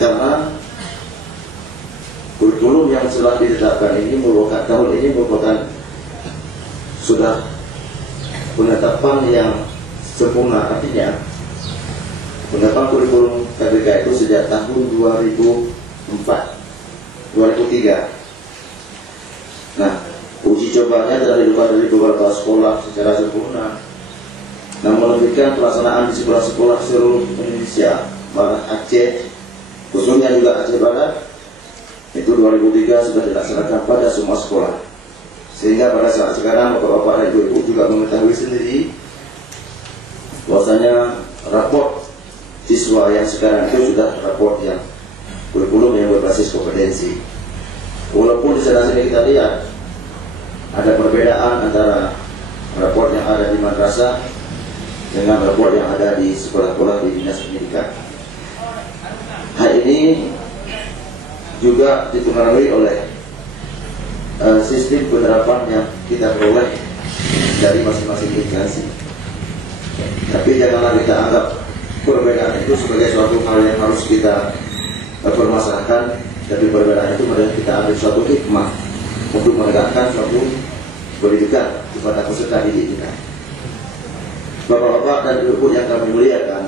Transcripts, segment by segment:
karena kurikulum yang telah ditetapkan ini merupakan tahun ini merupakan sudah penetapan yang sempurna. Artinya penetapan kurikulum KPK itu sejak tahun 2003. Nah, uji cobanya telah dilakukan dari beberapa sekolah secara sempurna. Namun demikian pelaksanaan di sekolah-sekolah seluruh Indonesia, Barat Aceh, khususnya juga Aceh Barat, itu 2003 sudah dilaksanakan pada semua sekolah. Sehingga pada saat sekarang bapak-bapak dan ibu-ibu juga mengetahui sendiri bahwasanya raport siswa yang sekarang itu sudah raport yang kurikulum yang berbasis kompetensi. Walaupun di sana sini kita lihat ada perbedaan antara raport yang ada di madrasah dengan raport yang ada di sekolah-sekolah di dinas pendidikan. Hal ini juga dipengaruhi oleh sistem penerapan yang kita peroleh dari masing-masing instansi. Tapi janganlah kita anggap perbedaan itu sebagai suatu hal yang harus kita permasalahkan. Tapi perbedaan itu adalah kita ambil suatu hikmah untuk menegakkan suatu pendidikan kepada peserta didik kita. Bapak-bapak dan ibu yang kami muliakan,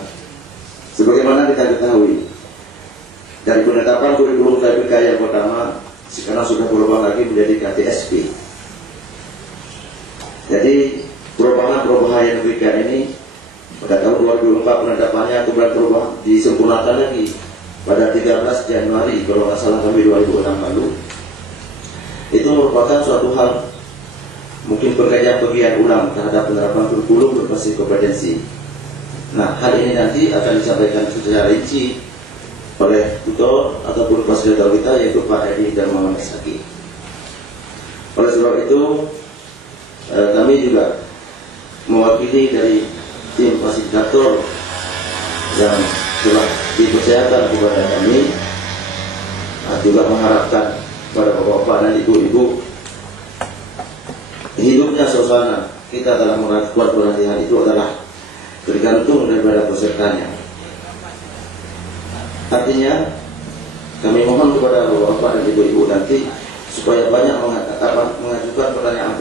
sebagaimana kita ketahui dari penetapan kurikulum KPK yang pertama, sekarang sudah berubah lagi menjadi KTSP. Jadi perubahan yang KPK ini pada tahun 2004 penetapannya kemudian berubah disempurnakan lagi pada 13 Januari kalau nggak salah kami 2006 lalu. Itu merupakan suatu hal mungkin pengkajian ulang terhadap penerapan kurikulum berbasis kompetensi. Nah, hal ini nanti akan disampaikan secara rinci oleh tutor ataupun fasilitator kita, yaitu Pak Edi dan Muhammad Saki. Oleh sebab itu kami juga mewakili dari tim fasilitator yang telah dipercayakan kepada kami, juga mengharapkan kepada bapak-bapak dan ibu-ibu, hidupnya suasana kita dalam membuat pelatihan itu adalah tergantung daripada pesertanya. Artinya kami mohon kepada bapak-bapak dan ibu-ibu nanti supaya banyak mengajukan pertanyaan